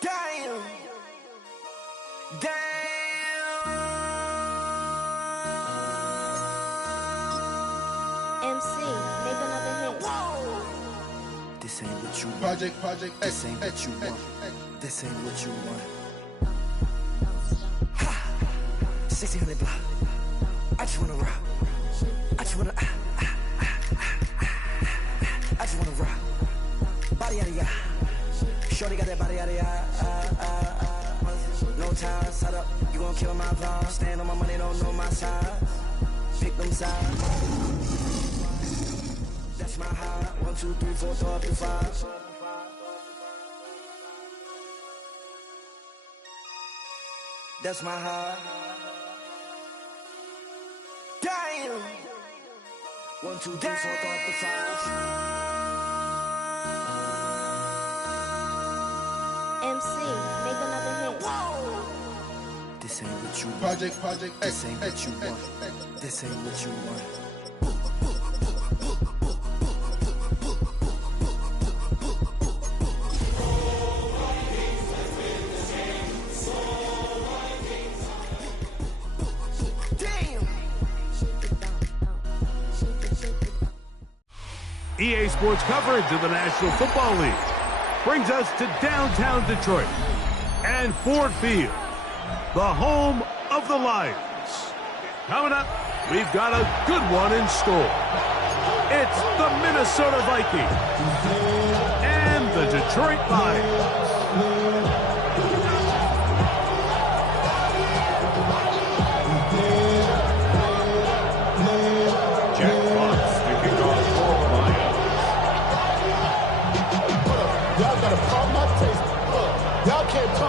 Damn. Damn. MC, make another hit. Whoa. This ain't what you want. Project This ain't what you want. This ain't what you want. Ha. 1600 block. I just wanna rock. I just wanna. I just wanna rock. Body yada yada. Shorty got that body yada yada. No time, set up. You gon' kill my vibe. Stand on my money, don't know my size. Pick them sides. That's my high. 1, 2, 3, 4, throw up to 5. That's my high. Damn. 1, 2, 3, 4, throw up to 5. MC, make another hit. Whoa. This ain't what you want. Project This ain't what you want. This ain't what you want. EA Sports coverage of the National Football League brings us to downtown Detroit and Ford Field, the home of the Lions. Coming up, we've got a good one in store. It's the Minnesota Vikings and the Detroit Lions.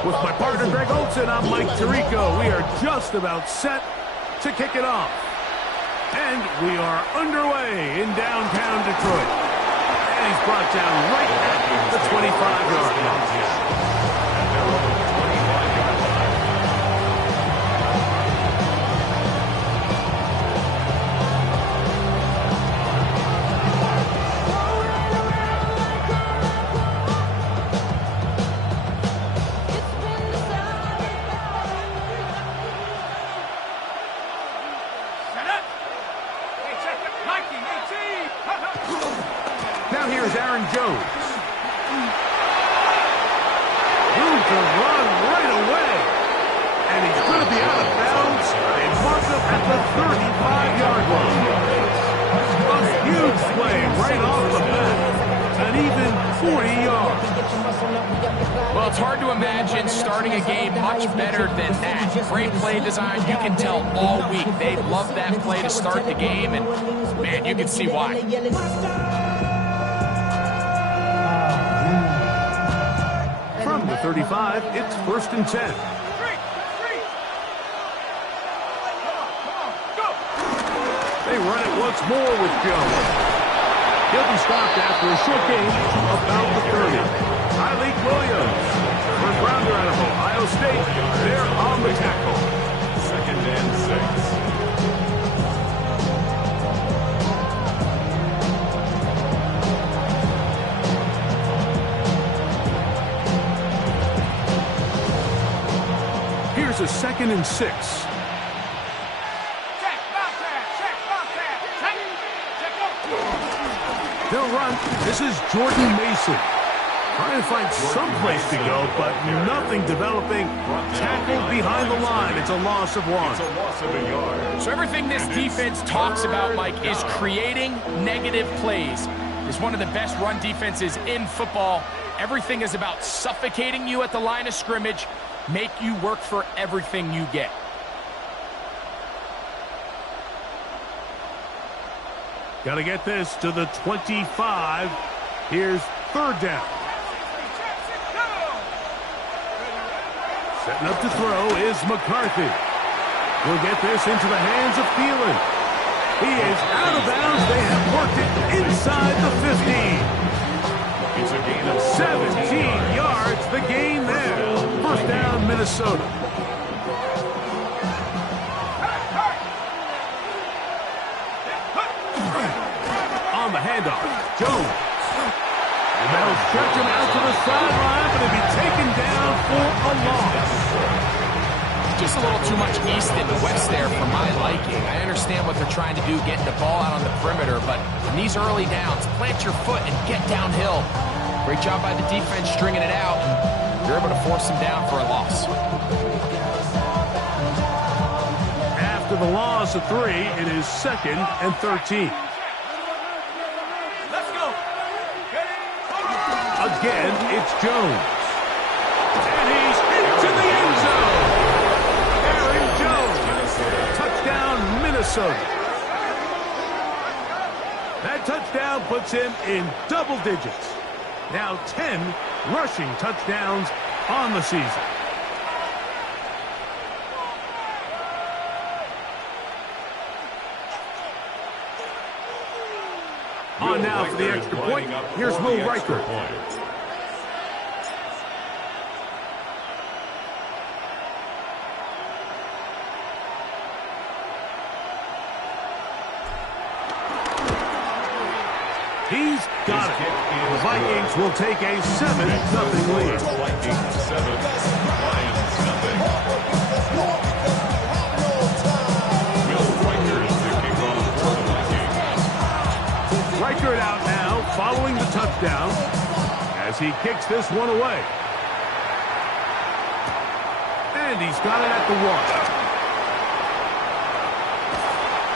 With my partner Greg Olson, I'm Mike Tirico. We are just about set to kick it off. And we are underway in downtown Detroit. And he's brought down right at the 25-yard line. Now here's Aaron Jones. Room to run right away. And he's going to be out of bounds and mark up at the 35-yard line. A huge play right off the bat. An even 40 yards. Well, it's hard to imagine starting a game much better than that. Great play design. You can tell all week they love that play to start the game, and, man, you can see why. From the 35, it's 1st and 10. They run it once more with Jones. He'll be stopped after a short gain about the 30. Tyleek Williams, first rounder out of Ohio State. They're on the tackle. 2nd and 6. Here's a 2nd and 6. They'll run. This is Jordan Mason. Trying to find some place to go, but nothing developing. Tackled behind the line. It's a loss of 1. It's a loss of a yard. So everything this defense talks about, Mike, is creating negative plays. It's one of the best run defenses in football. Everything is about suffocating you at the line of scrimmage, make you work for everything you get. Got to get this to the 25. Here's 3rd down. Setting up to throw is McCarthy. Will get this into the hands of Thielen. He is out of bounds. They have worked it inside the 15. It's a gain of 17 yards. The gain there. 1st down, Minnesota. On the handoff, Jones. And they'll stretch him out to the sideline, but he'll be taken down Just a little too much east and west there for my liking. I understand what they're trying to do, getting the ball out on the perimeter, but in these early downs, plant your foot and get downhill. Great job by the defense stringing it out, and you're able to force them down for a loss. After the loss of 3, it is 2nd and 13. Let's go. Again, it's Jones. And he's into the end zone. Aaron Jones. Touchdown, Minnesota. That touchdown puts him in double digits. Now 10 rushing touchdowns on the season. On now for the extra point. Here's Will Riker. He's got it. The Vikings will take a 7-0 lead. Riker out now, following the touchdown, as he kicks this one away. And he's got it at the 1.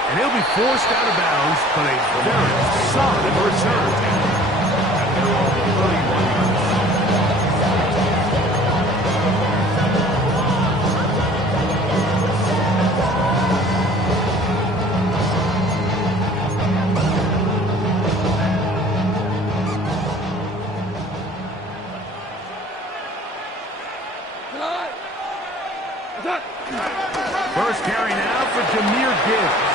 And he'll be forced out of bounds, but a very solid return. First carry now for Jahmyr Gibbs.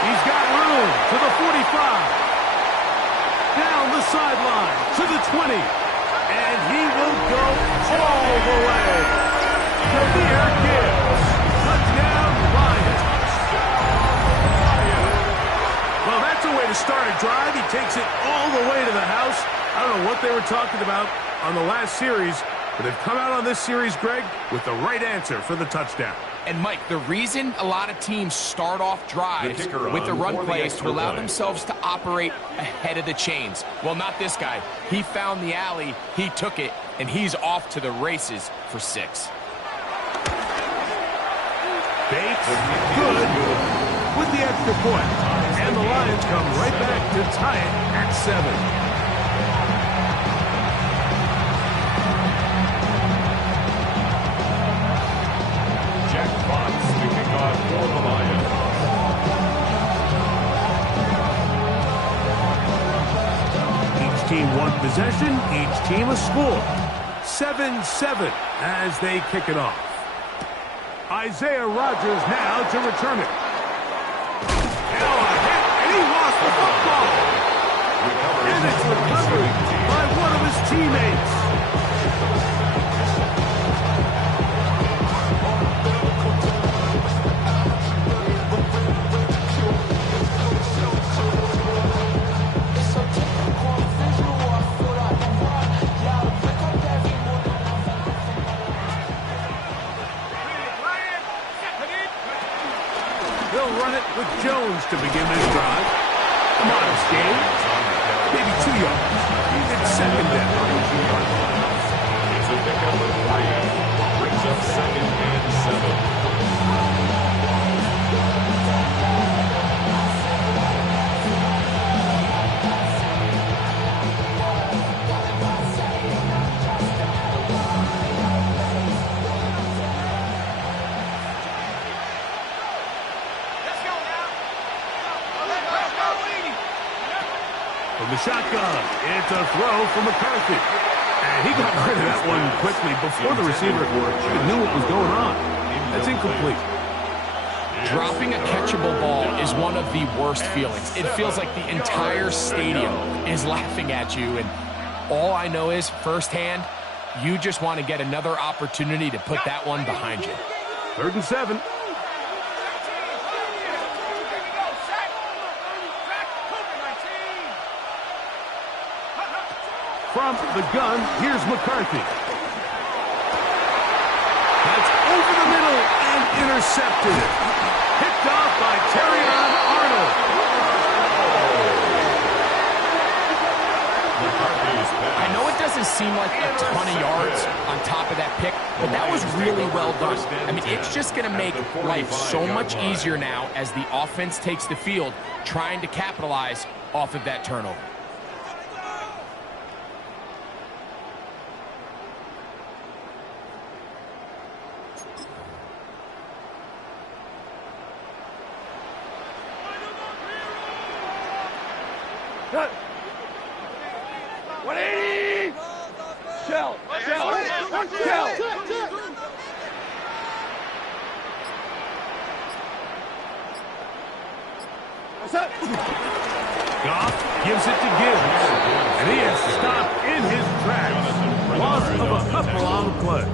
He's got room to the 45. Down the sideline to the 20. And he will go all the way. Jahmyr Gibbs. Touchdown, Lions. Well, that's a way to start a drive. He takes it all the way to the house. I don't know what they were talking about on the last series, but they've come out on this series, Greg, with the right answer for the touchdown. And, Mike, the reason a lot of teams start off drives with the run play is to allow themselves to operate ahead of the chains. Well, not this guy. He found the alley, he took it, and he's off to the races for 6. Bates, good, with the extra point. And the Lions come right back to tie it at 7. Team one possession, each team a score. 7-7 as they kick it off. Isaiah Rodgers now to return it. Now a hit, and he lost the football. And it's recovered by one of his teammates. With Jones to begin this drive. A modest gain. Maybe 2 yards. It's 2nd down. It's a pickup of 3. Brings up 2nd and 7. The shotgun. It's a throw for McCarthy. And he got rid of that one quickly before the receiver even knew what was going on. That's incomplete. Dropping a catchable ball is one of the worst feelings. It feels like the entire stadium is laughing at you. And all I know is, firsthand, you just want to get another opportunity to put that one behind you. 3rd and 7. From the gun, here's McCarthy. That's over the middle and intercepted. Picked off by Terrion Arnold. I know it doesn't seem like a ton of yards on top of that pick, but that was really well done. I mean, it's just going to make life so much easier now as the offense takes the field, trying to capitalize off of that turnover. Cut. 180! Shell! Goff gives it to Gibbs, and he is stopped in his tracks. Loss of a couple on the play.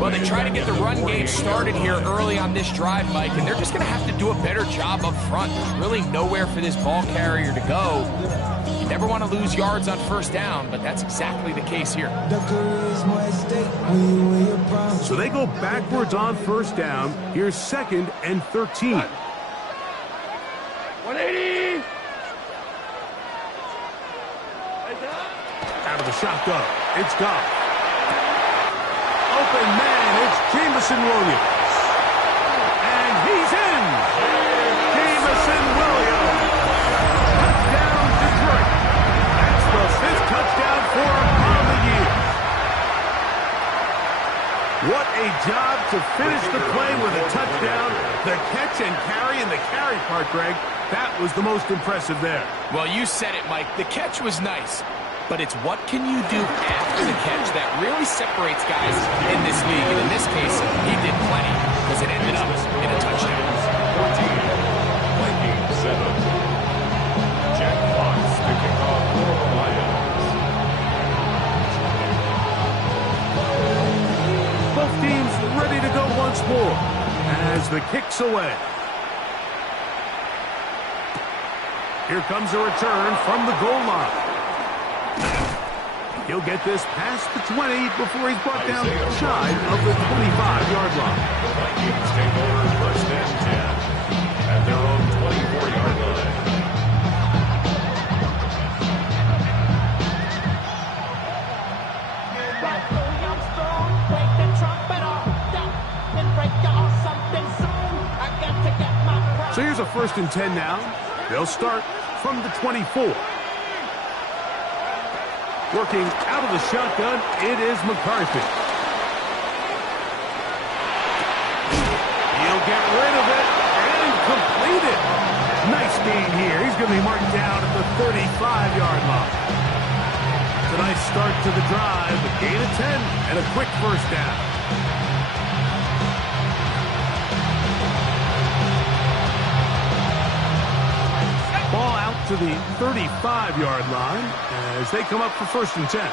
Well, they try to get the run game started here early on this drive, Mike, and they're just going to have to do a better job up front. There's really nowhere for this ball carrier to go. You never want to lose yards on first down, but that's exactly the case here. So they go backwards on first down. Here's 2nd and 13. 180! Out of the shotgun, it's Goff. Open man, it's Jameson Williams. And he's in. Jameson Williams. Touchdown, Detroit. That's the 5th touchdown for him on the year. What a job to finish the play with a touchdown. The catch and carry, and the carry part, Greg, that was the most impressive there. Well, you said it, Mike. The catch was nice. But it's what can you do after the catch that really separates guys in this league. And in this case, he did plenty because it ended up in a touchdown. 14, Vikings 7. Jack Fox picking off for the Lions. Both teams ready to go once more as the kick's away. Here comes a return from the goal line. He'll get this past the 20 before he's brought down shy of the 25-yard line. The Vikings take over 1st and 10 at their own 24-yard line. So here's a 1st and 10 now. They'll start from the 24. Working out of the shotgun, it is McCarthy. He'll get rid of it and complete it. Nice gain here. He's going to be marked down at the 35-yard line. It's a nice start to the drive, a gain of 10 and a quick 1st down. Ball out to the 35-yard line as they come up for 1st and 10.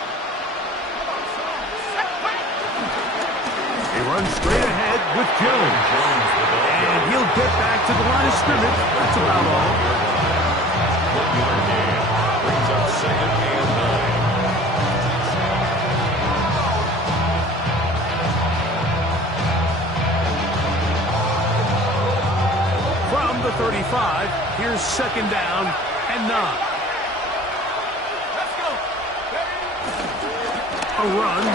He runs straight ahead with Jones. And he'll get back to the line of scrimmage. That's about all. 1-yard gain brings up 2nd and 9. From the 35, here's 2nd down and 9. A run,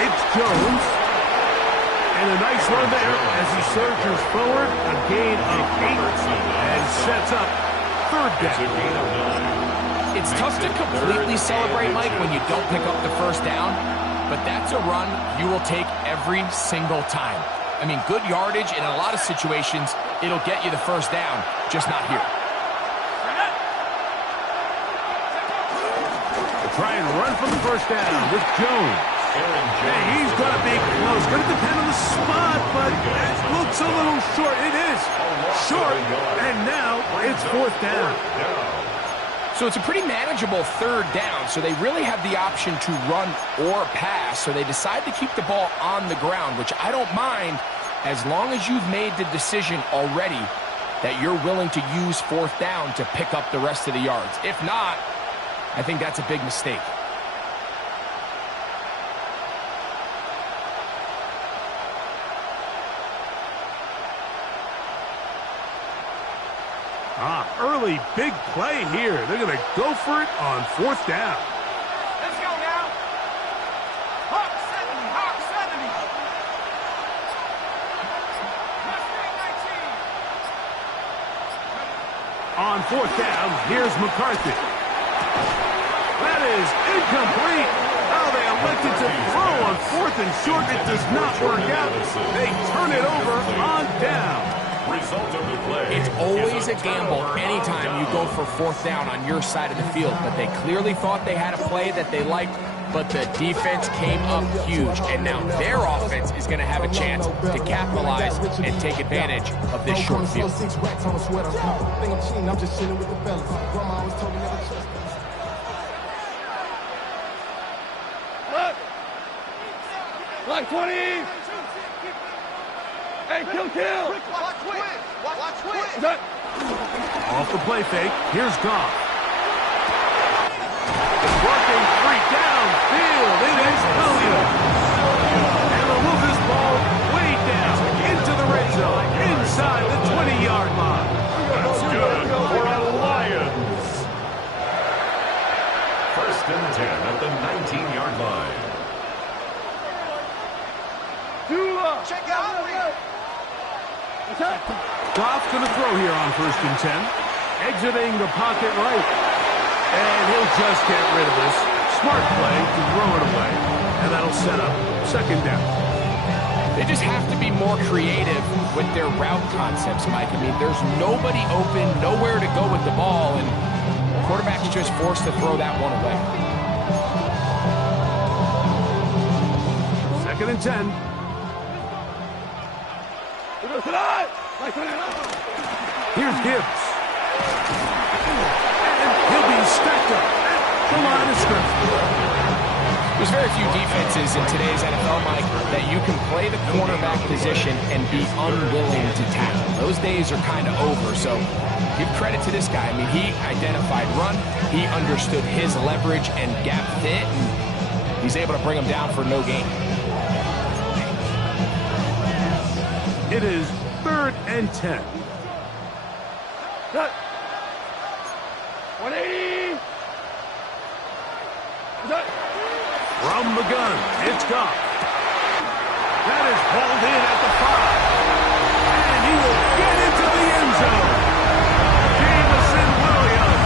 it's Jones. And a nice run there as he surges forward, a gain of 8, and sets up 3rd down. It's tough to completely celebrate, Mike, when you don't pick up the 1st down, but that's a run you will take every single time. I mean, good yardage, and in a lot of situations, it'll get you the 1st down, just not here. Try and run for the 1st down with Jones. Hey, he's going to be close. Going to depend on the spot, but it looks a little short. It is short, and now it's 4th down. So it's a pretty manageable 3rd down, so they really have the option to run or pass, so they decide to keep the ball on the ground, which I don't mind as long as you've made the decision already that you're willing to use 4th down to pick up the rest of the yards. If not, I think that's a big mistake. Early big play here. They're going to go for it on 4th down. Let's go now. Hawk 70, Hawk 70. On 4th down, here's McCarthy. That is incomplete. Oh, they elected to throw on 4th and short. It does not work out. They turn it over on down. Result of the play. It's always a gamble anytime you go for 4th down on your side of the field, but they clearly thought they had a play that they liked, but the defense came up huge, and now their offense is going to have a chance to capitalize and take advantage of this short field. Like 20. Hey, kill. Watch quit. Off the play fake, here's Goff. Working 3 downfield, it is Williams. And they'll move this ball way down into the red zone, inside the 20-yard line. That's good for a Lions. 1st and 10 at the 19-yard line. Check out. Goff's going to throw here on 1st and 10. Exiting the pocket right. And he'll just get rid of this. Smart play to throw it away. And that'll set up 2nd down. They just have to be more creative with their route concepts, Mike. I mean, there's nobody open, nowhere to go with the ball, and the quarterback's just forced to throw that one away. 2nd and 10. Here's Gibbs. And he'll be stacked up at the line of scrimmage. There's very few defenses in today's NFL, Mike, that you can play the cornerback position and be unwilling to tackle. Those days are kind of over, so give credit to this guy. I mean, he identified run, he understood his leverage and gap fit, and he's able to bring him down for no gain. It is 3rd and 10. 180. From the gun, it's Goff. That is hauled in at the 5. And he will get into the end zone. Jameson Williams.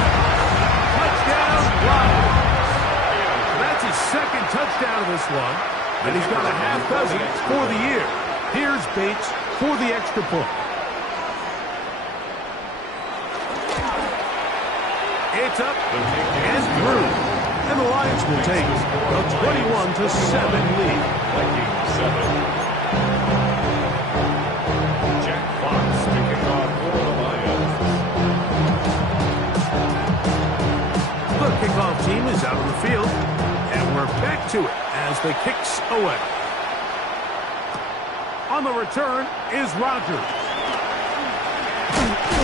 Touchdown, Lions. That's his 2nd touchdown of this one. And he's got a half dozen for the year. Here's Bates for the extra point. It's up and through. And the Lions will take a 21-7 lead. Vikings 7. Jack Fox to kick off for the Lions. The kickoff team is out on the field. And we're back to it as the kicks away. On the return is Rodgers.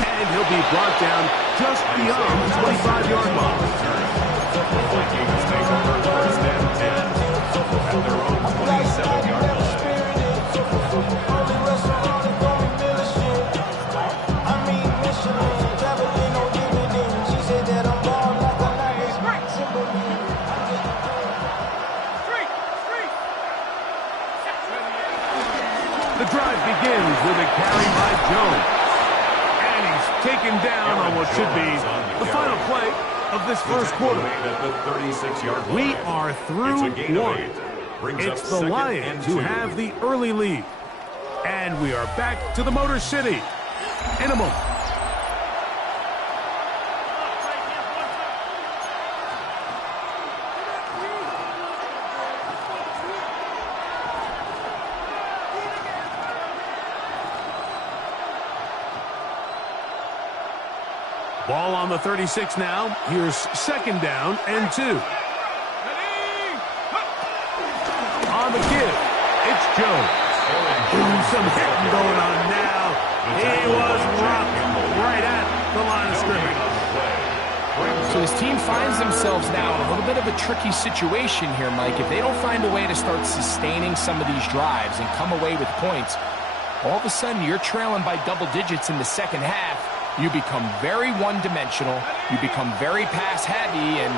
And he'll be brought down just beyond the 25-yard line. The Vikings take over 1st and 10 at their own 27-yard line. The drive begins with a carry by Jones. And he's taken down on what should be the final play of this first quarter. We are through one. It's the Lions who have the early lead. And we are back to the Motor City in a moment. Ball on the 36 now. Here's 2nd down and 2. On the give, it's Jones. Some hitting going on now. He was rocked right at the line of scrimmage. So his team finds themselves now in a little bit of a tricky situation here, Mike. If they don't find a way to start sustaining some of these drives and come away with points, all of a sudden you're trailing by double digits in the second half. you become very one-dimensional, you become very pass-heavy, and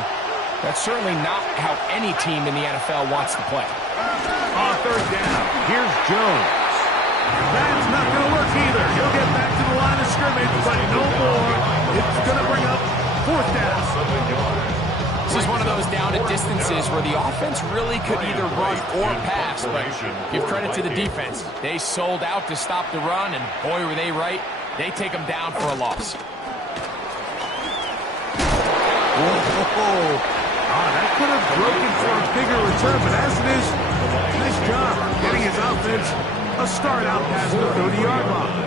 that's certainly not how any team in the NFL wants to play. On third down, here's Jones. That's not going to work either. He'll get back to the line of scrimmage, but no more. It's going to bring up fourth down. This is one of those down at distances where the offense really could either run or pass, but give credit to the defense. They sold out to stop the run, and boy, were they right. They take them down for a loss. Whoa. That could have broken for a bigger return, but as it is, nice job getting his offense a start out past the 30-yard line.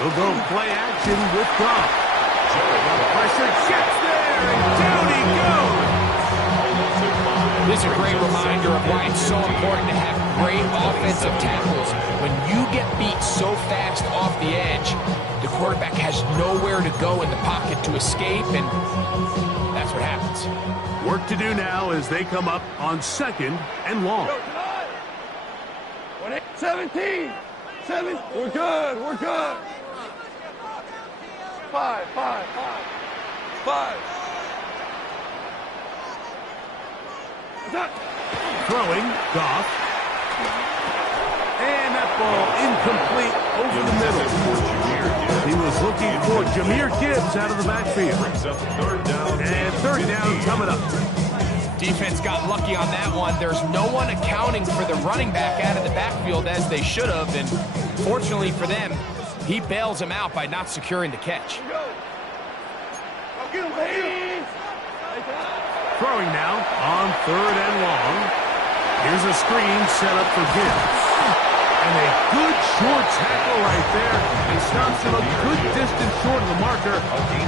We'll go play action with Goff. Pressure gets there, and down he goes. This is a great reminder of why it's so important to have great offensive tackles. When you get beat so fast off the edge, the quarterback has nowhere to go in the pocket to escape, and that's what happens. Work to do now as they come up on second and long. 17. 7. We're good. We're good. 5. Throwing, Goff. And that ball incomplete over the middle. He was looking for Jahmyr Gibbs out of the backfield. And third down coming up. Defense got lucky on that one. There's no one accounting for the running back out of the backfield as they should have, and fortunately for them, he bails him out by not securing the catch. Throwing now on third and long. Here's a screen set up for Gibbs. And a good short tackle right there. And stops him a good distance short of the marker.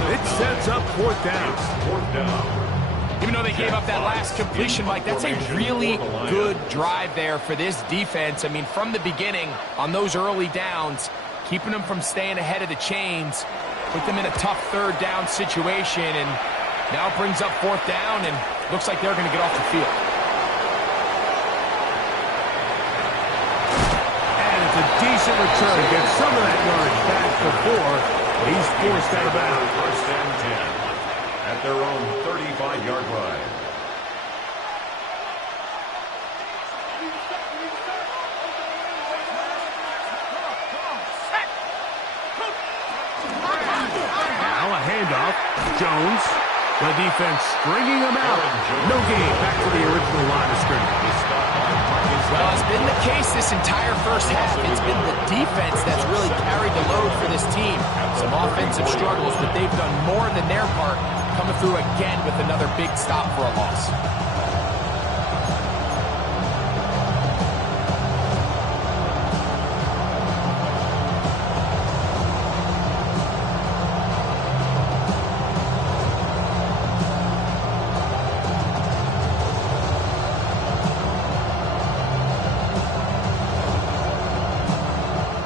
It sets up fourth down. Even though they gave up that last completion, Mike, that's a really good drive there for this defense. I mean, from the beginning, on those early downs, keeping them from staying ahead of the chains, put them in a tough third down situation, and now it brings up fourth down, and looks like they're going to get off the field. And it's a decent return. Gets some of that yardage back before he's forced out of bounds. First and 10 at their own 35-yard line. Now a handoff. Jones. The defense stringing him out. No gain. Back to the original line of scrimmage. Well, it's been the case this entire first half. It's been the defense that's really carried the load for this team. Some offensive struggles, but they've done more than their part, coming through again with another big stop for a loss.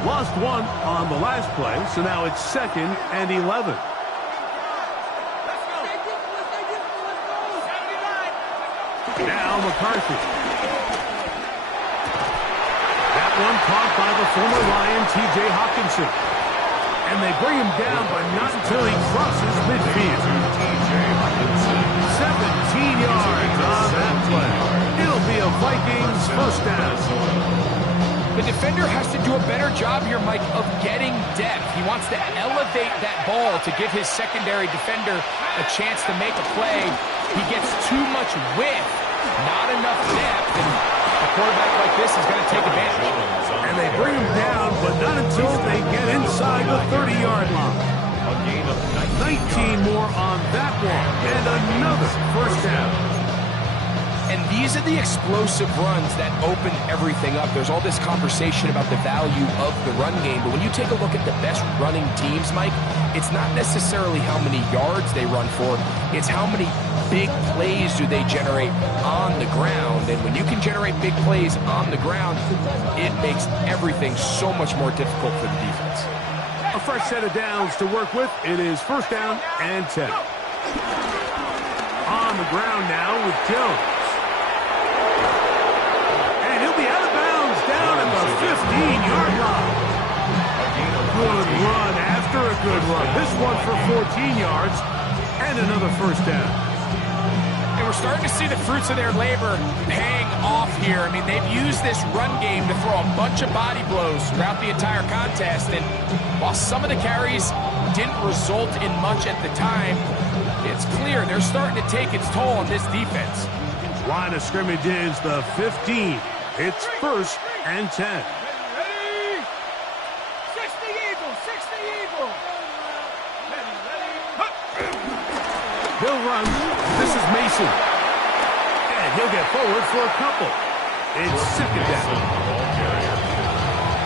Lost one on the last play, so now it's second and 11. Now McCarthy. That one caught by the former Lion, T.J. Hawkinson. And they bring him down, but not until he crosses midfield. 17 yards on that play. It'll be a Vikings first down. The defender has to do a better job here, Mike, of getting depth. He wants to elevate that ball to give his secondary defender a chance to make a play. He gets too much width, not enough depth, and a quarterback like this is going to take advantage. And they bring him down, but not until they get inside the 30-yard line. 19 more on that one, and another first down. And these are the explosive runs that open everything up. There's all this conversation about the value of the run game, but when you take a look at the best running teams, Mike, it's not necessarily how many yards they run for, it's how many big plays do they generate on the ground. And when you can generate big plays on the ground, it makes everything so much more difficult for the defense. A fresh set of downs to work with. It is first down and 10. On the ground now with Jones. And he'll be out of bounds down at the 15-yard line. Good run after a good run. This one for 14 yards and another first down. And we're starting to see the fruits of their labor paying off here. I mean, they've used this run game to throw a bunch of body blows throughout the entire contest. And while some of the carries didn't result in much at the time, it's clear they're starting to take its toll on this defense. Line of scrimmage is the 15. It's 1st and 10. Bill runs. This is Mason. And he'll get forward for a couple. It's 2nd down.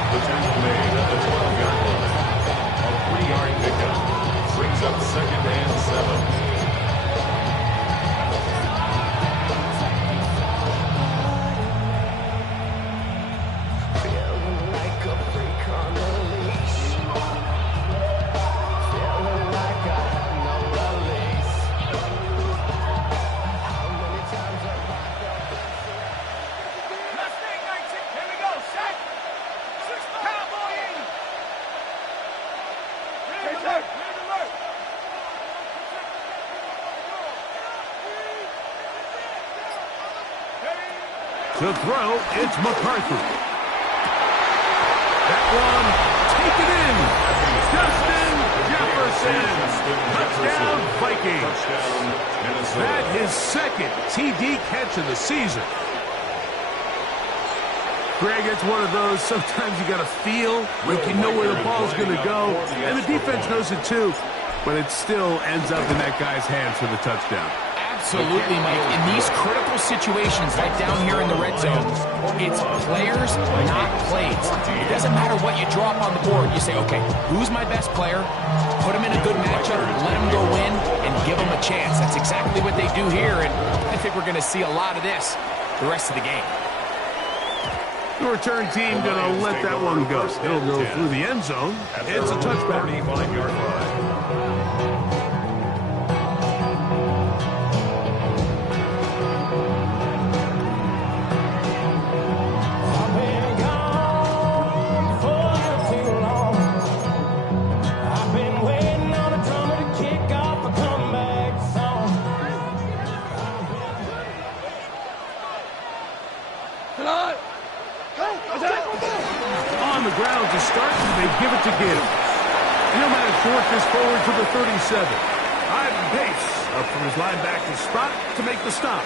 The tackle made at the 12-yard line. A 3-yard pickup. Brings up 2nd and 7. To throw, it's McCarthy. That one, taken in. Justin Jefferson. Touchdown, Vikings. That his 2nd TD catch of the season. Greg, it's one of those, sometimes you got to feel like you know where the ball's going to go, and the defense knows it too, but it still ends up in that guy's hands for the touchdown. Absolutely, Mike. In these critical situations, like down here in the red zone, it's players, not plays. It doesn't matter what you draw up on the board. You say, okay, who's my best player? Put him in a good matchup, let him go in, and give him a chance. That's exactly what they do here, and I think we're going to see a lot of this the rest of the game. The return team going to let that one go. It'll go through the end zone. It's a touchback. 35-yard line. On the ground to start, they give it to Gibbs. He'll manage to work this forward to the 37. Ivan Pace up from his linebacker spot to make the stop.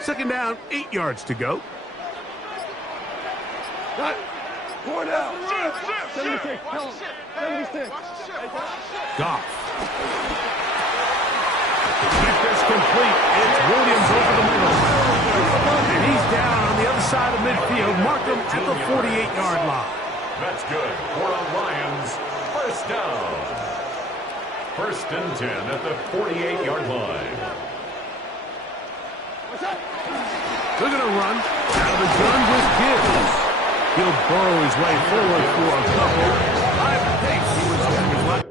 Second down, 8 yards to go. Four down. 76. 76. Goff. Keep this complete. It's Williams over the middle. And he's down on the other side of midfield. Mark him at the 48-yard line. That's good for a Lions first down. 1st and 10 at the 48-yard line. They're going to run out of the gun with Gibbs. He'll burrow his way forward for a couple. Ivan Pace was on his left.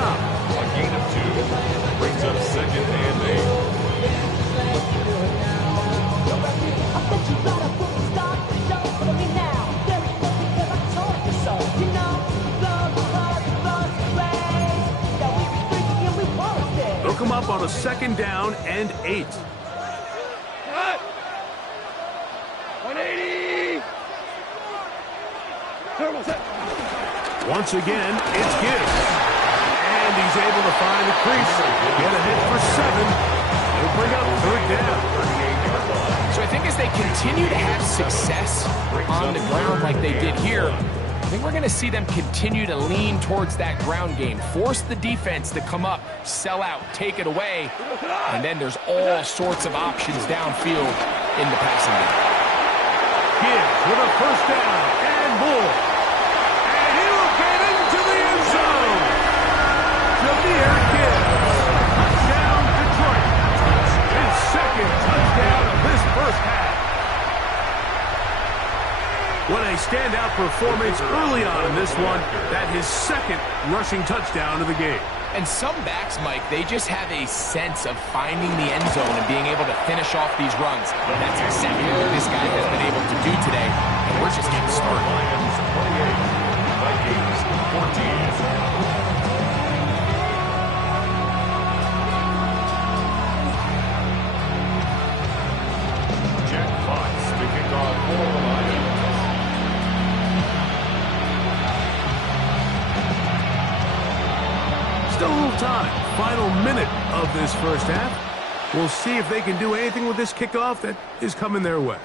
stop. A gain of 2 brings up second and 8. They'll come up on a second down and 8. Cut. 180. Turbo set. Once again, it's Gibbs. And he's able to find the crease. Get ahead for 7. They'll bring up third down. So I think as they continue to have success on the ground like they did here, I think we're going to see them continue to lean towards that ground game, force the defense to come up, sell out, take it away, and then there's all sorts of options downfield in the passing game. Gibbs with a first down and more. And he will get into the end zone. Jahmyr Gibbs. Touchdown, Detroit. His second touchdown of this first half. What a standout performance early on in this one. That his second rushing touchdown of the game. And some backs, Mike, they just have a sense of finding the end zone and being able to finish off these runs. That's exactly what this guy has been able to do today. And we're just getting started. Lions 28, Vikings 14. Jack Fox to kick off for the Lions. Still a little time. Final minute of this first half. We'll see if they can do anything with this kickoff that is coming their way.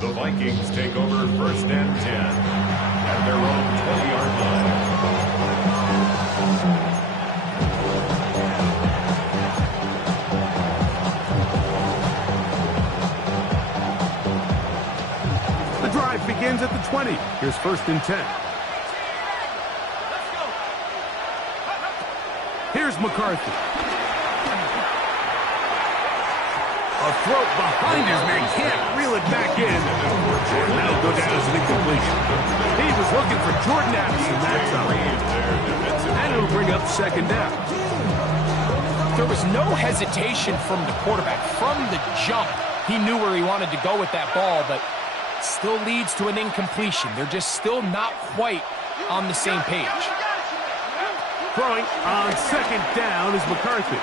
The Vikings take over first and 10 at their own 20-yard line. The drive begins at the 20. Here's first and 10. Here's McCarthy. A throw behind his man. Can't reel it back in. And that'll go down as an incompletion. He was looking for Jordan Addison that time. And it'll bring up second down. There was no hesitation from the quarterback. From the jump, he knew where he wanted to go with that ball, but still leads to an incompletion. They're just still not quite on the same page. Throwing on second down is McCarthy.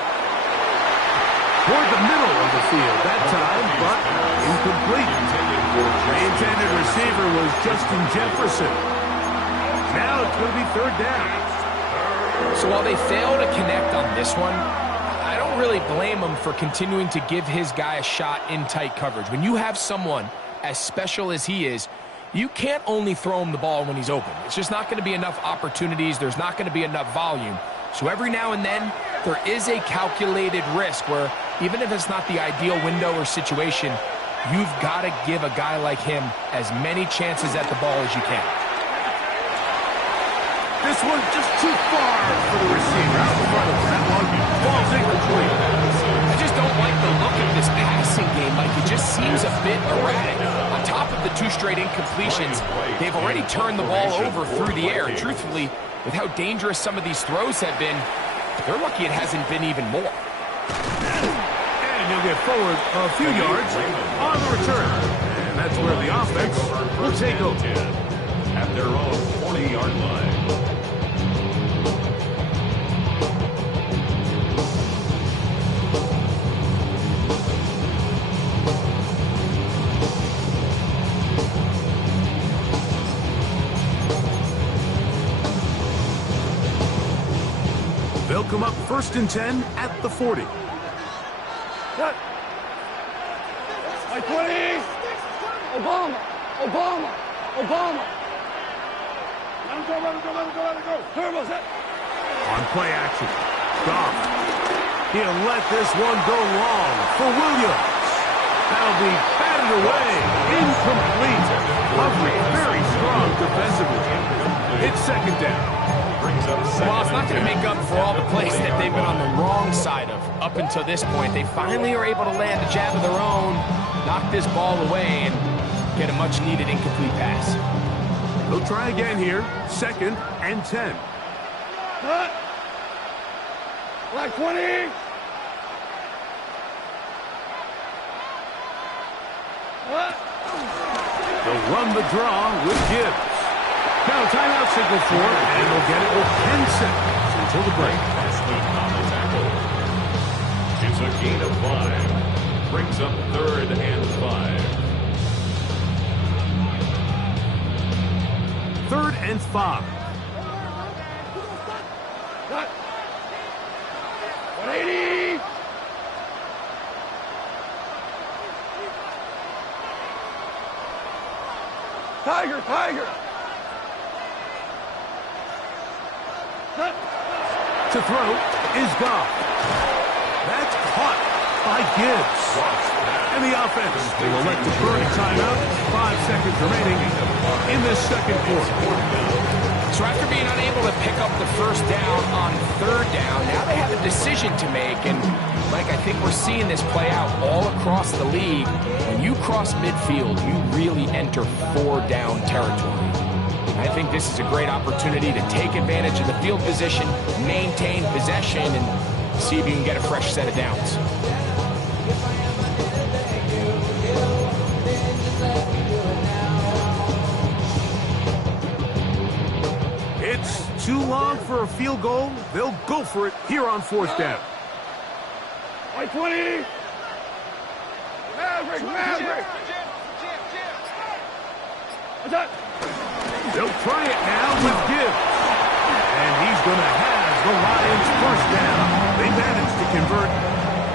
Toward the middle of the field that time, but incomplete. The intended receiver was Justin Jefferson. Now it's going to be third down. So while they fail to connect on this one, I don't really blame him for continuing to give his guy a shot in tight coverage. When you have someone as special as he is, you can't only throw him the ball when he's open. It's just not going to be enough opportunities. There's not going to be enough volume. So every now and then, there is a calculated risk where even if it's not the ideal window or situation, you've got to give a guy like him as many chances at the ball as you can. This one's just too far for the receiver. Out in front of him. That one falls incomplete. I just don't like the look of this passing game. Like, it just seems a bit erratic. On top of the 2 straight incompletions, they've already turned the ball over through the air. Truthfully, with how dangerous some of these throws have been, they're lucky it hasn't been even more. And he'll get forward a few yards on the return. And that's where the offense will take over. At their own 40-yard line. They'll come up first and 10 at the 40. Cut. 20. Obama. Let him go. Turbo set. On play action. Goff. He'll let this one go long for Williams. That'll be batted away. Incomplete. Humphrey very strong defensively. It's second down. Well, it's not going to make up for all the plays that they've been on the wrong side of up until this point. They finally are able to land a jab of their own, knock this ball away, and get a much-needed incomplete pass. They'll try again here. Second and 10. Cut. Black 20. Cut. They'll run the draw with Gibbs. Now timeout signal for it, and they'll get it with 10 seconds until the break. Passman on the tackle. It's a gain of 5. Brings up 3rd and 5. 3rd and 5. Cut. 180. Tiger, Tiger. Cut. To throw is Goff. That's caught by Gibbs. And the offense, they will let the burning timeout. 5 seconds remaining in this second quarter. So after being unable to pick up the first down on 3rd down, now they have a decision to make. And, Mike, I think we're seeing this play out all across the league. When you cross midfield, you really enter 4-down territory. I think this is a great opportunity to take advantage of the field position, maintain possession, and see if you can get a fresh set of downs. It's too long for a field goal. They'll go for it here on 4th down. White 20. Maverick, Maverick. What's that? They'll try it now with Gibbs. And he's going to have the Lions' first down. They managed to convert.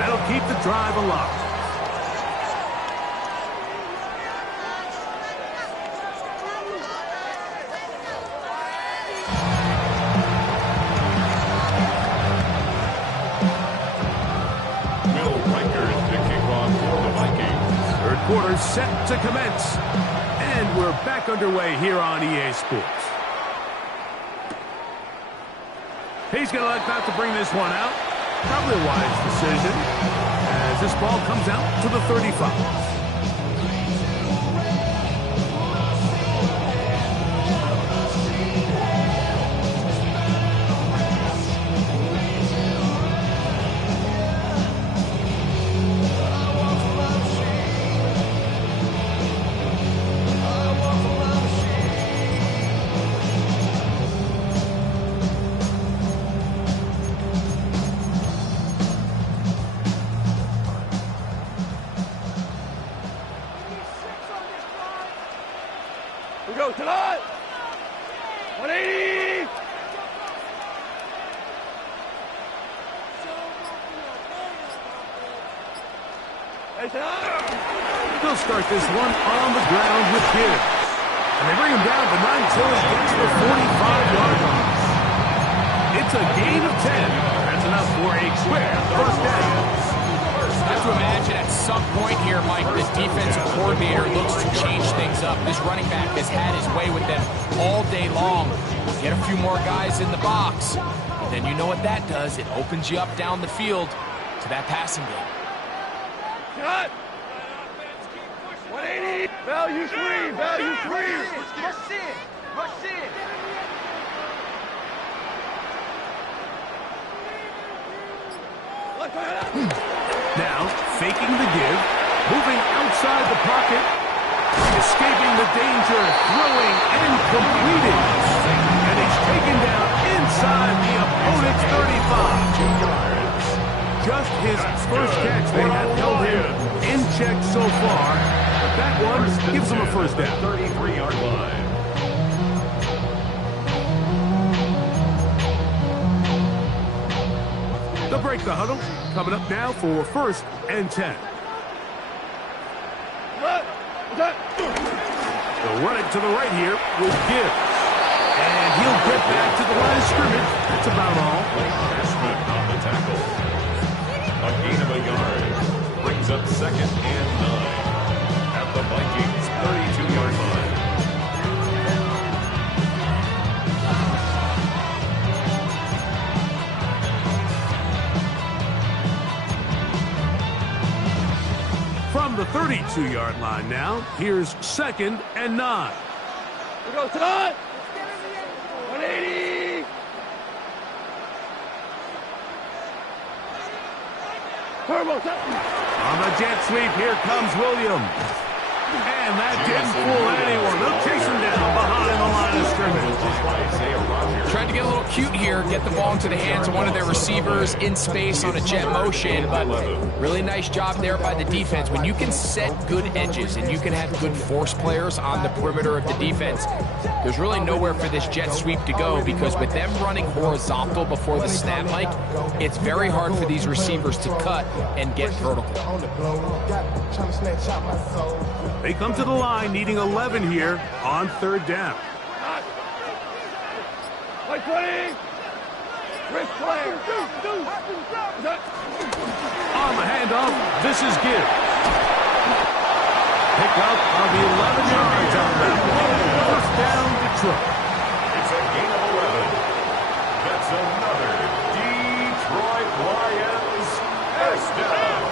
That'll keep the drive alive. Will Riker to kick off for the Vikings. 3rd quarter set to commence. And we're back underway here on EA Sports. He's going to elect not to bring this one out. Probably a wise decision as this ball comes out to the 35. We go tonight. 180. Hey, tonight. They'll start this one on the ground with Gibbs. And they bring him down to 9 until he gets to the 45-yard line. It's a gain of 10. That's enough for a quick first down. I have to imagine at some point here, Mike, the defensive coordinator looks to change things up. This running back has had his way with them all day long. Get a few more guys in the box, and then you know what that does. It opens you up down the field to that passing game. Cut. 180. Value 3. Value 3. Rush in. Rush in. Now, faking the give, moving outside the pocket, escaping the danger, throwing and completing. And he's taken down inside the opponent's 35. Just his first catch. They have held him in check so far. But that one gives him a first down. 33-yard line. They'll break the huddle. Coming up now for 1st and 10. They'll run it to the right here with Gibbs. And he'll get back to the line of scrimmage. That's about all. Passman on the tackle. A gain of a yard. Brings up 2nd and 9. At the Vikings' 32-yard line. From the 32-yard line now, here's 2nd and 9. We go tonight. 180. Turbo, set. On the jet sweep, here comes Williams. And that didn't fool anyone. They'll chase him down behind the line of scrimmage. Tried to get a little cute here, get the ball into the hands of one of their receivers in space on a jet motion, but really nice job there by the defense. When you can set good edges and you can have good force players on the perimeter of the defense, there's really nowhere for this jet sweep to go, because with them running horizontal before the snap, Mike, it's very hard for these receivers to cut and get vertical. They come to the line needing 11 here on third down. Like 20. Risk play. On the handoff, this is Gibbs. Pick up of 11 yards on that one. First down, Detroit. It's a gain of 11. That's another Detroit Lions first down.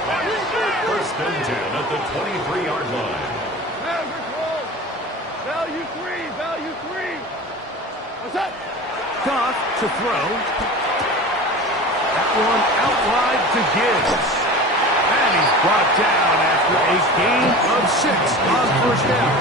First and 10 at the 23-yard line. Value 3. Value 3. What's that? Goff to throw. That one out wide to Gibbs. And he's brought down after a gain of 6 on first down.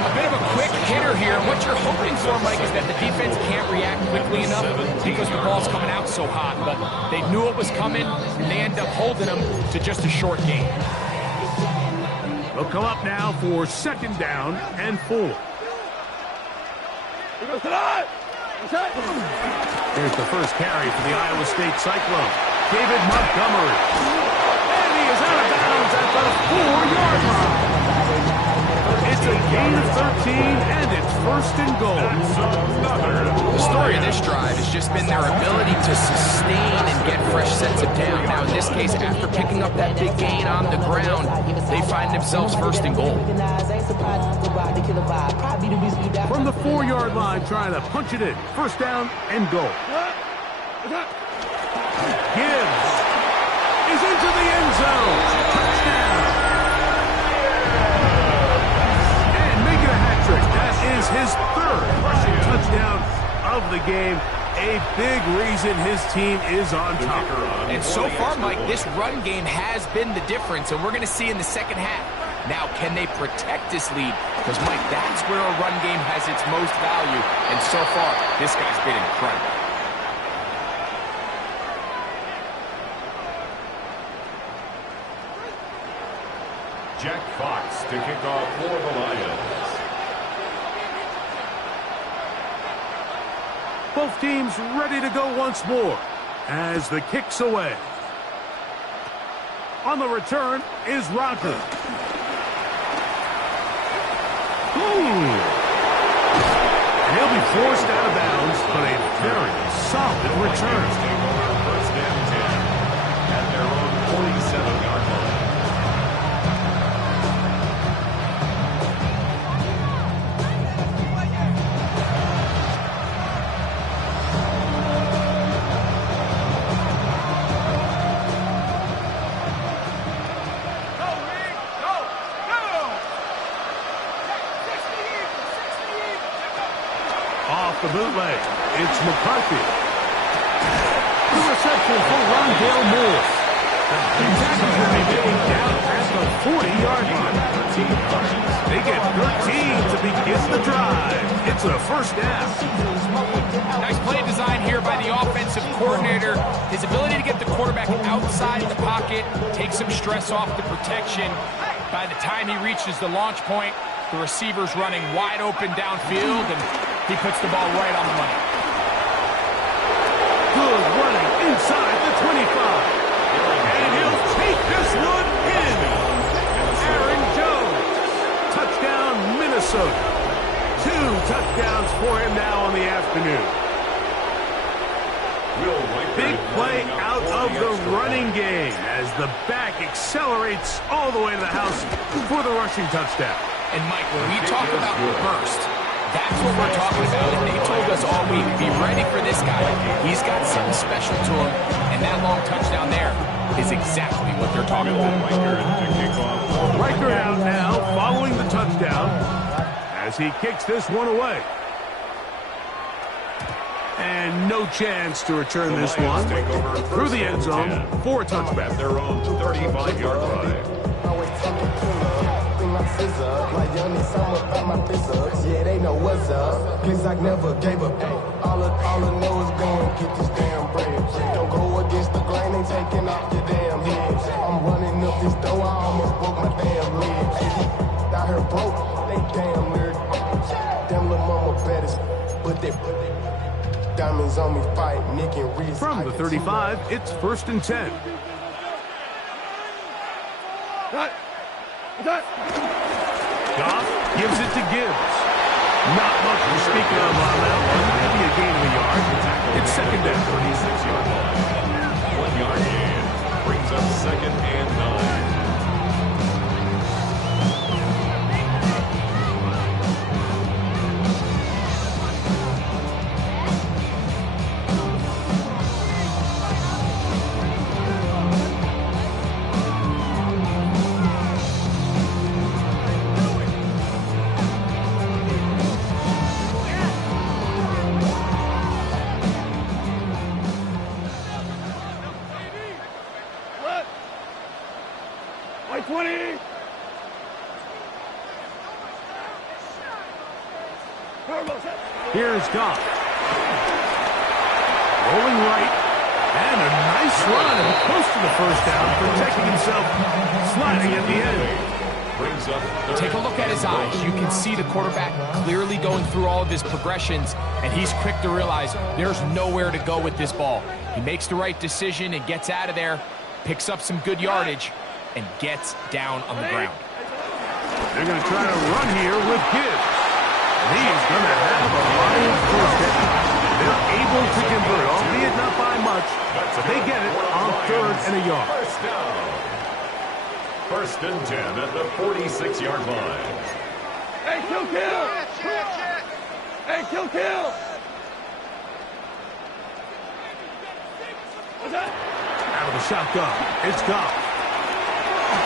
A bit of a quick hitter here. What you're hoping for, Mike, is that the defense can't react quickly enough because the ball's coming out so hot. But they knew it was coming, and they end up holding them to just a short gain. They'll come up now for second down and 4. Here goes tonight. Here's the first carry for the Iowa State Cyclone. David Montgomery. And he is out of bounds at the 4-yard line. It's a gain of 13, and it's first and goal. The story of this drive has just been their ability to sustain and get fresh sets of down. Now, in this case, after picking up that big gain on the ground, they find themselves first and goal. From the 4-yard line, trying to punch it in. First down and goal. Gibbs is into the end zone. Touchdown. And making a hat trick. That is his third rushing touchdown of the game. A big reason his team is on top. And so far, Mike, this run game has been the difference, and we're going to see in the second half. Now, can they protect this lead? Because, Mike, that's where a run game has its most value, and so far, this guy's been incredible. Jack Fox to kick off for the Lions. Both teams ready to go once more as the kick's away. On the return is Rocker. And he'll be forced out of bounds, but a very solid return. First and 10 at their own 47-yard line. Off the bootleg, it's McCarthy. The reception for Rondale Moore. The tackle's going to be made down at the 40-yard line. They get 13 to begin the drive. It's a first down. Nice play design here by the offensive coordinator. His ability to get the quarterback outside the pocket, take some stress off the protection. By the time he reaches the launch point, the receiver's running wide open downfield, and he puts the ball right on the money. Good running inside the 25. And he'll take this one in. Aaron Jones. Touchdown, Minnesota. 2 touchdowns for him now on the afternoon. Big play out of the running game as the back accelerates all the way to the house for the rushing touchdown. And Mike, when we talk about burst, that's what we're talking about. And they told us all week, be ready for this guy. He's got something special to him. And that long touchdown there is exactly what they're talking about. Riker out now following the touchdown as he kicks this one away. And no chance to return this one through the end zone for a touchback. At their own 35-yard line. Like Young Summer about my physics. Yeah, they know what's up. Cause I never gave up. All I know is go and get this damn bread. Don't go against the grain, they taking off your damn head. I'm running up this door, I almost broke my damn leg. Out here broke, they damn nerd. Damn little mama better, but they diamonds on me fight, Nick and Reese. From the 35, it's 1st and 10. Goff gives it to Gibbs. Not much to speak of on that one. Maybe a gain of a yard. It's 2nd down. 36-yard line. 1 yard gain. Brings up 2nd and 9. White 20. Here's Goff. Rolling right. And a nice run and close to the 1st down, protecting himself, sliding at the end. Brings up Take a look at his eyes. You can see the quarterback clearly going through all of his progressions, and he's quick to realize there's nowhere to go with this ball. He makes the right decision and gets out of there, picks up some good yardage, and gets down on the ground. They're going to try to run here with Gibbs. And he is going to have a Lions 1st down. They're able to convert, albeit not by much, but they get it on 3rd and a yard. 1st down. 1st and 10 at the 46-yard line. Hey, kill! Hey, kill! Out of the shotgun, it's Goff.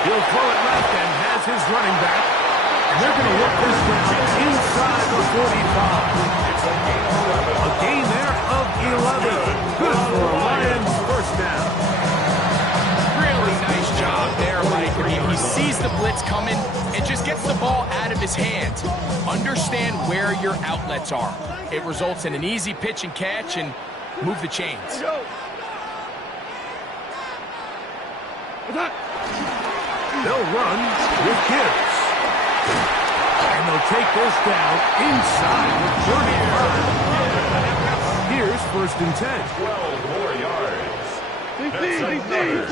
He'll throw it left and has his running back. And they're going to work this down inside the 45. A gain there of 11. Good for a Lions 1st down. Really nice job there, Mike. I mean, he sees the blitz coming and just gets the ball out of his hands. Understand where your outlets are. It results in an easy pitch and catch and move the chains. They'll run with Gibbs. And they'll take this down inside the 35. Here's 1st and 10. 12 more yards. That's another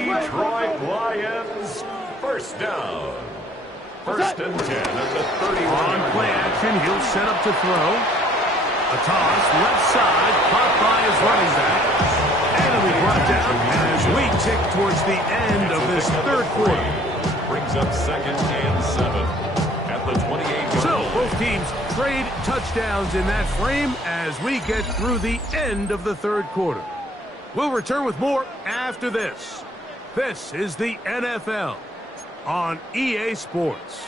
Detroit Lions 1st down. 1st and 10 at the 31. On play action, he'll set up to throw. A toss, left side, caught by his running back. And it'll be brought down as we tick towards the end of this 3rd quarter. Brings up 2nd and 7 at the 28. So both teams trade touchdowns in that frame as we get through the end of the 3rd quarter. We'll return with more after this. This is the NFL on EA Sports.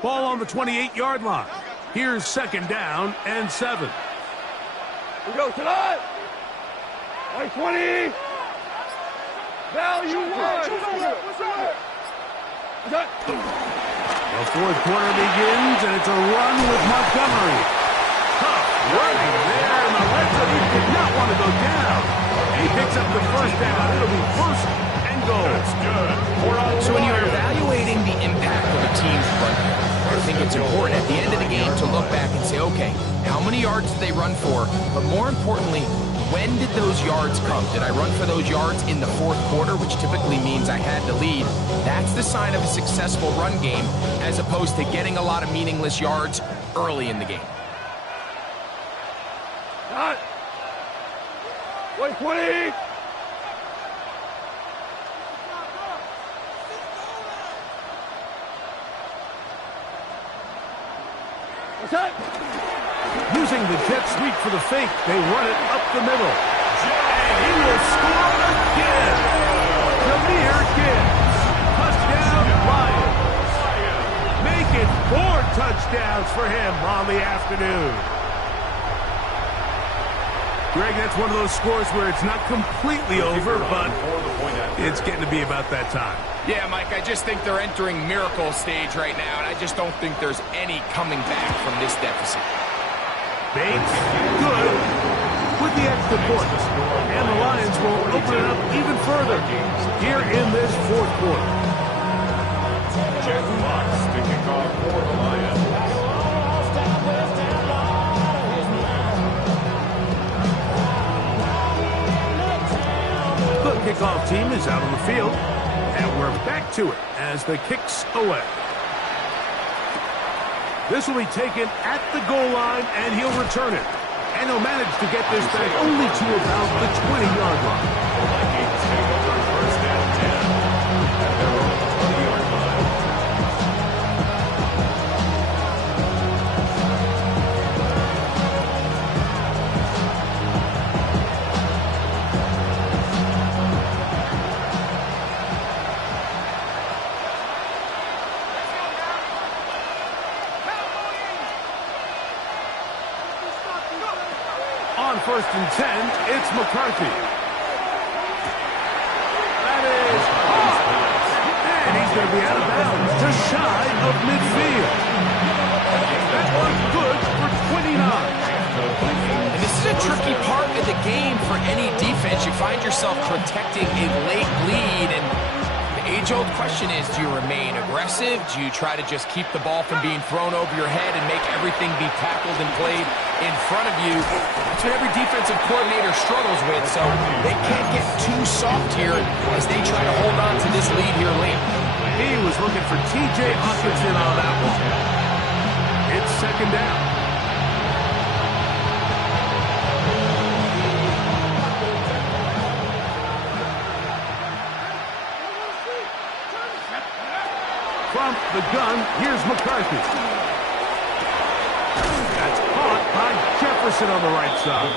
Ball on the 28-yard line. Here's 2nd down and 7. We go tonight. White 20. Value 1. The 4th quarter begins, and it's a run with Montgomery. Tough running there in the red zone. He did not want to go down. And he picks up the 1st down. It'll be 1st and goal. That's good. So when you're evaluating the impact of a team's run, I think it's important at the end of the game to look back and say, okay, how many yards did they run for? But more importantly, when did those yards come? Did I run for those yards in the 4th quarter, which typically means I had to lead? That's the sign of a successful run game, as opposed to getting a lot of meaningless yards early in the game. White 20. What's that? Using the jet sweep for the fake, they run it up the middle. And he will score again. Jahmyr Gibbs. Touchdown, Lions. Make it 4 touchdowns for him on the afternoon. Greg, that's one of those scores where it's not completely over, but it's getting to be about that time. Yeah, Mike, I just think they're entering miracle stage right now, and I just don't think there's any coming back from this deficit. Bates, good, with the extra point. And the Lions will open it up even further here in this fourth quarter. Jeff Fox to kick off for the Lions. The kickoff team is out on the field, and we're back to it as the kick's away. This will be taken at the goal line, and he'll return it. And he'll manage to get this back only to about the 20-yard line. The Vikings take over first and 10 at their own 20-yard line. On first and 10, it's McCarthy. That is hot. And he's going to be out of bounds, just shy of midfield. That was good for 29. And this is a tricky part of the game for any defense. You find yourself protecting a late lead, and the age-old question is, do you remain aggressive? Do you try to just keep the ball from being thrown over your head and make everything be tackled and played in front of you? That's what every defensive coordinator struggles with, so they can't get too soft here as they try to hold on to this lead here late. He was looking for T.J. Hawkinson on that one. It's second down. From the gun, here's McCarthy. That's caught by Jefferson on the right side.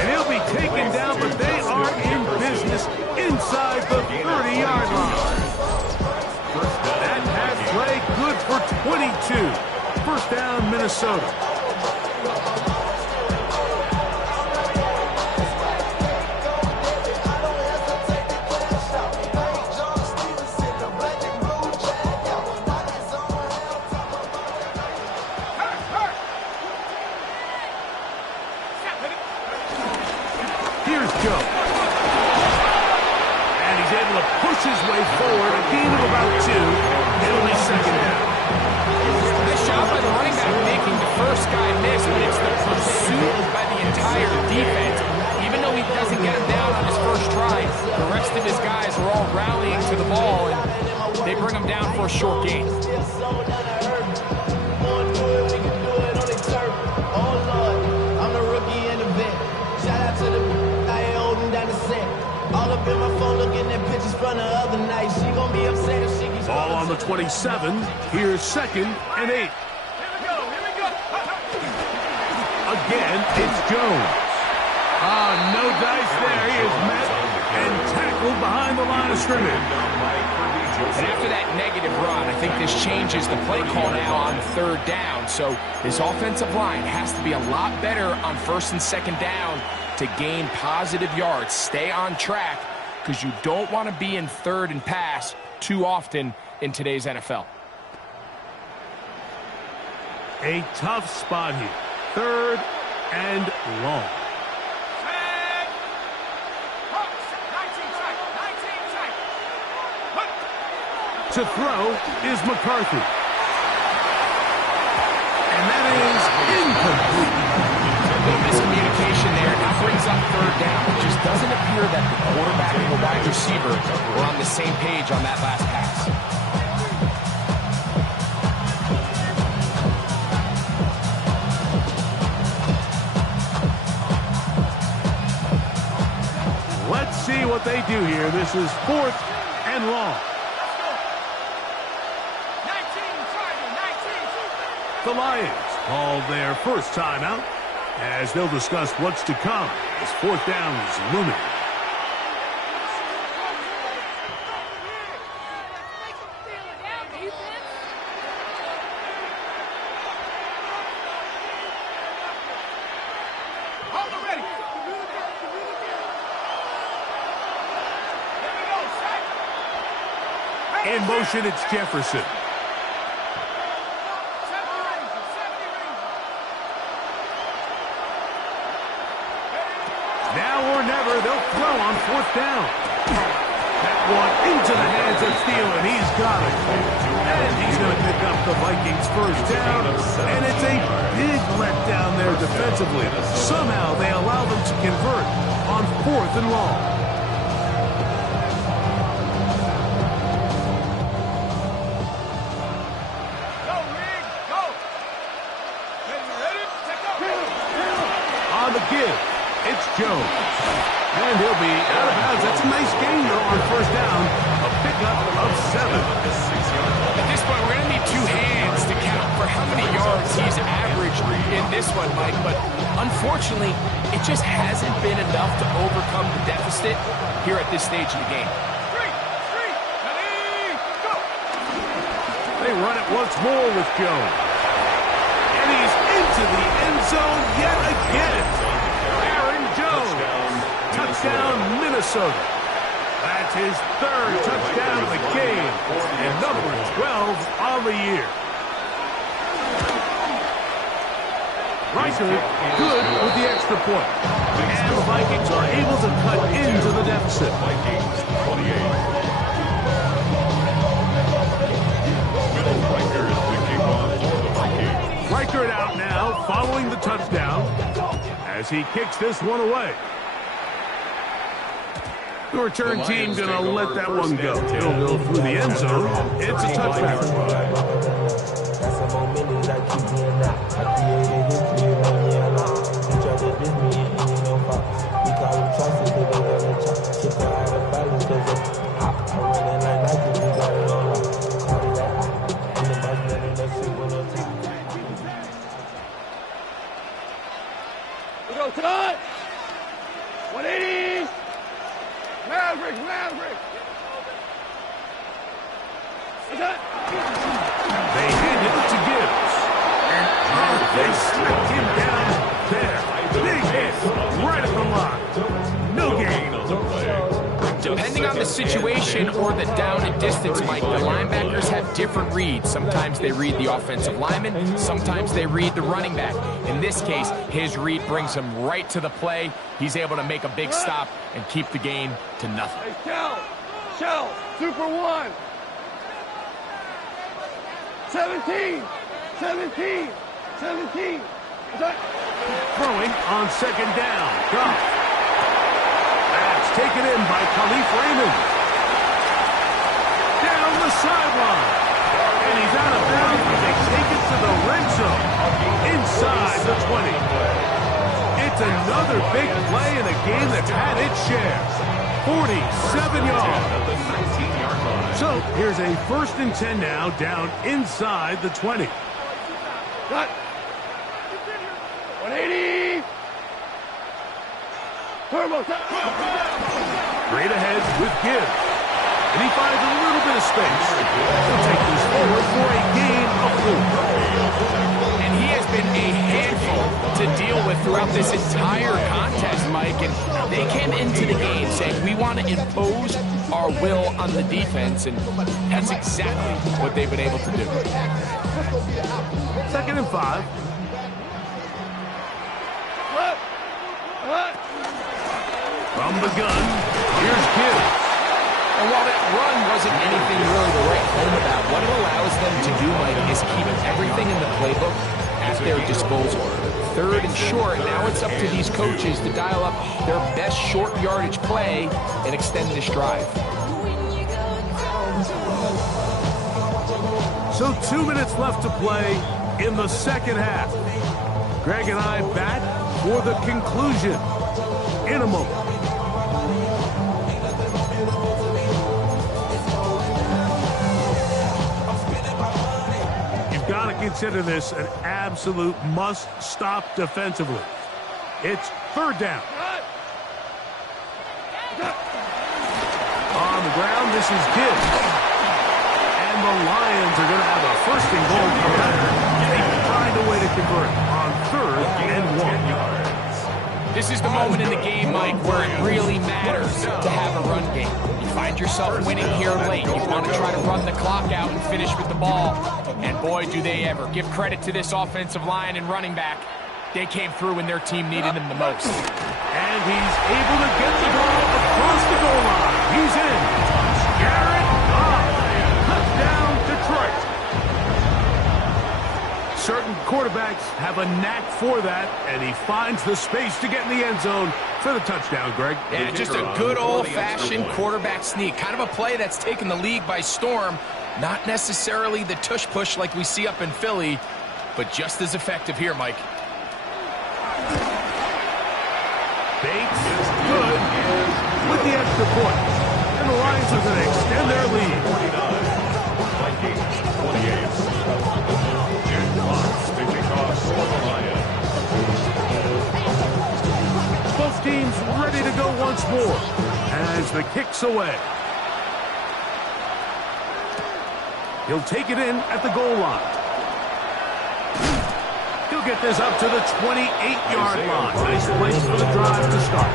And he'll be taken down, but they are in business inside the 30-yard line. That pass play good for 22. First down, Minnesota. Here's Joe. And he's able to push his way forward, a gain of about 2. It'll be second down. Nice job by the running back making the first guy miss, but it's the pursuit by the entire defense. Even though he doesn't get him down on his first try, the rest of his guys are all rallying to the ball, and they bring him down for a short gain. All up in my phone looking at pictures from the other night. She gon' be upset if she keeps Ball on the 27. Here's second and 8. Here we go. Again, it's Jones. No dice there. He is met and tackled behind the line of scrimmage. And after that negative run, I think this changes the play call now on third down. So this offensive line has to be a lot better on first and second down to gain positive yards. Stay on track because you don't want to be in third and pass too often in today's NFL. A tough spot here. Third and long. To throw is McCarthy. And that is incomplete. A little miscommunication there. Now brings up third down. It just doesn't appear that the quarterback and the wide receiver were on the same page on that last pass. Let's see what they do here. This is fourth and long. The Lions Call their first timeout as they'll discuss what's to come as fourth down is looming. In motion, it's Jefferson. Now or never, they'll throw on fourth down. That one into the hands of Thielen. He's got it. And he's going to pick up the Vikings' first down. And it's a big letdown there defensively. Somehow they allow them to convert on 4th and long. On the give, it's Jones. And he'll be out of bounds. That's a nice gain, though, on first down. A pickup of 7. At this point, we're going to need 2 hands to count for how many yards he's averaged in this one, Mike. But unfortunately, it just hasn't been enough to overcome the deficit here at this stage of the game. They run it once more with Jones. And he's into the end zone yet again. Aaron Jones. Touchdown, Minnesota. That's his 3rd touchdown of the game. And number 12 on the year. Reichert good with the extra point. And the Vikings are able to cut into the deficit. Vikings 28. Reichert out now, following the touchdown, as he kicks this one away. The return team going to let that one go. It'll go through the end zone. It's a touchback. We go touch. 180. Maverick. They hand it to Gibbs. And they smacked him down there. Big hit right at the line. No gain. Depending on the situation or the down and distance, Mike, the linebackers have different reads. Sometimes they read the offensive lineman. Sometimes they read the running back. In this case, his read brings him right to the play. He's able to make a big stop and keep the game to nothing. Hey, Shell, Super 1. 17. Throwing on 2nd down. Goff. That's taken in by Khalif Raymond. Down the sideline. And he's out of bounds as they take it to the red zone. Inside the 20. It's another big play in a game that's had its share. 47 yards. So here's a 1st and 10 now, down inside the 20. Cut. 180. Turbo. Straight ahead with Gibbs. And he finds a little bit of space. He'll take this forward for a gain of 4. And he has been a handful to deal with throughout this entire contest, Mike. And they came into the game saying, we want to impose our will on the defense. And that's exactly what they've been able to do. 2nd and 5. From the gun, here's Gibbs. And while that run wasn't anything really to write home about, what it allows them to do, Mike, is keep everything in the playbook at their disposal. 3rd and short, now it's up to these coaches to dial up their best short yardage play and extend this drive. So 2 minutes left to play in the 2nd half. Greg and I back for the conclusion in a moment. You've got to consider this an absolute must-stop defensively. It's third down. On the ground, this is Gibbs. And the Lions are going to have a first and goal come back. They can find a way to convert on 3rd and 1. This is the moment in the game, Mike, where it really matters to have a run game. You find yourself winning here late. You want to try to run the clock out and finish with the ball. And boy, do they ever. Give credit to this offensive line and running back. They came through when their team needed them the most. And he's able to get the ball across the goal line. He's in. Garrett Cobb. Touchdown, Detroit. Certain quarterbacks have a knack for that, and he finds the space to get in the end zone for the touchdown, Greg. Yeah, just a good old-fashioned quarterback sneak. Kind of a play that's taken the league by storm. Not necessarily the tush-push like we see up in Philly, but just as effective here, Mike. Bates is good with the extra point. And the Lions are going to extend their lead. 49. Vikings 28. Jim Fox to kick off for the Lions. Both teams ready to go once more as the kick's away. He'll take it in at the goal line. He'll get this up to the 28-yard line. Nice place for the drive to start.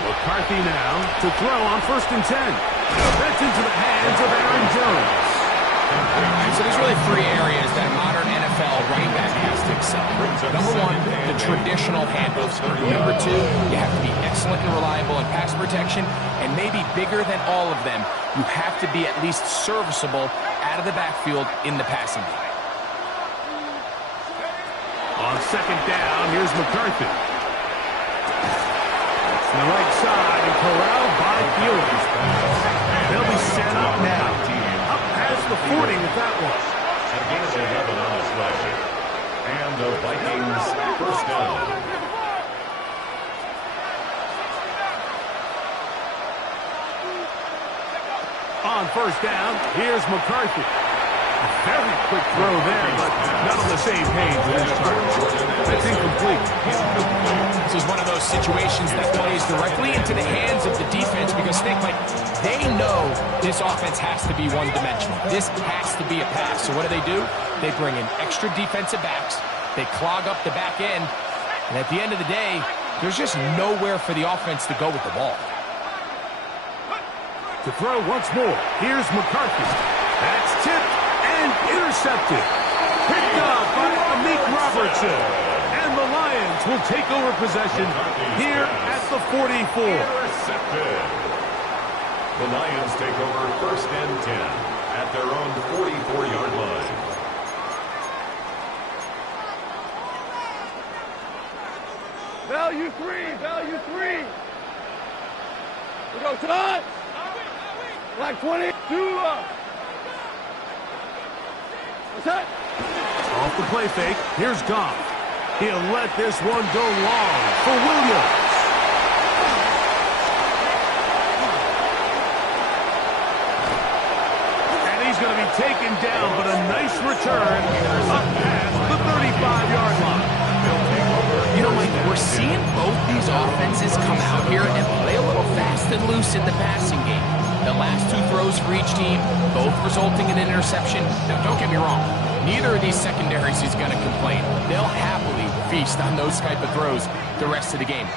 McCarthy now to throw on 1st and 10. That's into the hands of Aaron Jones. So there's really 3 areas that a modern NFL running back has to excel. Number 1, the traditional handoffs. Number 2, you have to be excellent and reliable in pass protection. And maybe bigger than all of them, you have to be at least serviceable out of the backfield in the passing game. On 2nd down, here's McCarthy. To the right side and corralled by Fields. They'll be set up now. Up past the 40 with that one. Against 11 on the flash. And the Vikings first down. On 1st down, here's McCarthy. A very quick throw there, but not on the same page with his target. That's incomplete. This is one of those situations that plays directly into the hands of the defense because, Mike, they know this offense has to be one-dimensional. This has to be a pass. So what do? They bring in extra defensive backs. They clog up the back end. And at the end of the day, there's just nowhere for the offense to go with the ball. To throw once more, here's McCarthy. That's tipped and intercepted. Picked up by Amik Robertson. And the Lions will take over possession here at the 44. Intercepted. The Lions take over 1st and 10 at their own 44-yard line. Value 3, value 3. We go, Todd. Black 20, What's that? Off the play fake, here's Goff. He'll let this one go long for Williams. And he's going to be taken down, but a nice return up past the 35-yard line. You know, Mike, we're seeing both these offenses come out here and play a little fast and loose in the passing game. The last 2 throws for each team, both resulting in an interception. Now, don't get me wrong. Neither of these secondaries is going to complain. They'll happily feast on those type of throws the rest of the game.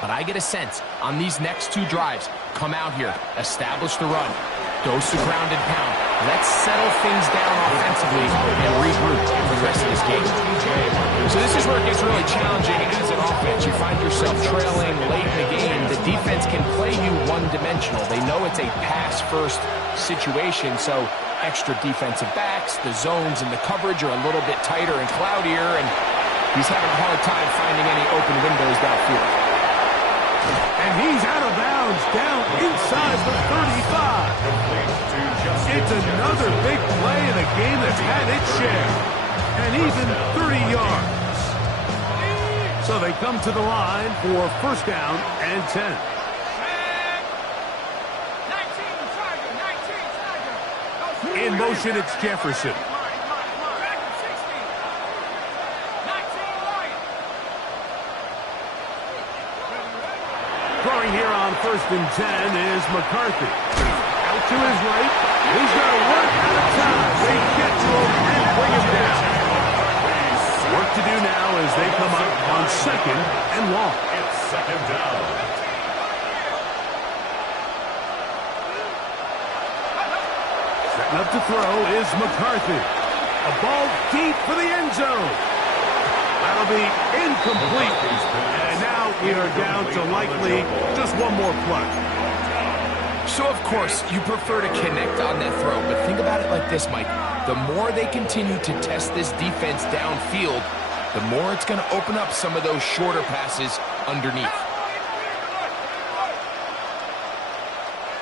But I get a sense on these next 2 drives, come out here, establish the run, dose the ground and pound. Let's settle things down offensively and regroup for the rest of this game. So this is where it gets really challenging as an offense. You find yourself trailing late in the game. The defense can play you one-dimensional. They know it's a pass-first situation, so extra defensive backs, the zones and the coverage are a little bit tighter and cloudier, and he's having a hard time finding any open windows downfield. And he's out of bounds, down inside the 35. It's another big play in a game that's had its share. And even 30 yards. So they come to the line for first down and 10. In motion, it's Jefferson. Throwing here on first and 10 is McCarthy. Out to his right. He's going to work out of time. They get to him and bring him down. Work to do now as they come up on second and long. It's second down. Setting up to throw is McCarthy. A ball deep for the end zone. That'll be incomplete. And now we are down to likely just one more play. So, of course, you prefer to connect on that throw, but think about it like this, Mike. The more they continue to test this defense downfield, the more it's going to open up some of those shorter passes underneath.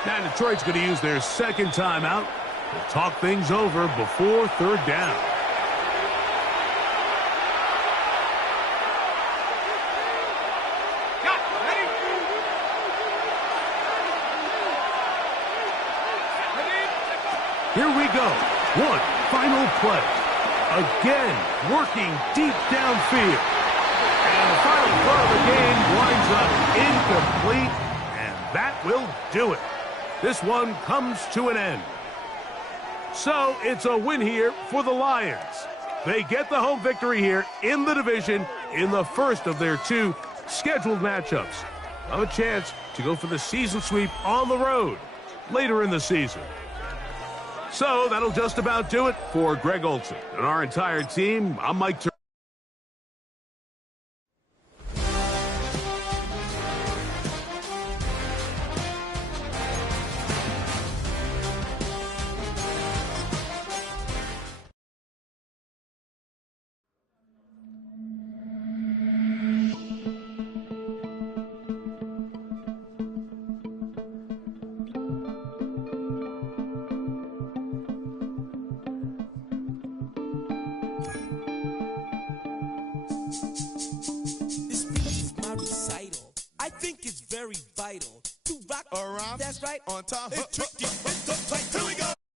Now Detroit's going to use their second timeout to talk things over before third down. Here we go. One final play. Again, working deep downfield. And the final throw of the game winds up incomplete, and that will do it. This one comes to an end. So it's a win here for the Lions. They get the home victory here in the division in the first of their two scheduled matchups. Have a chance to go for the season sweep on the road later in the season. So that'll just about do it for Greg Olsen and our entire team. I'm Mike Turner. I think it's very vital to rock around. That's right. On time. It's tricky.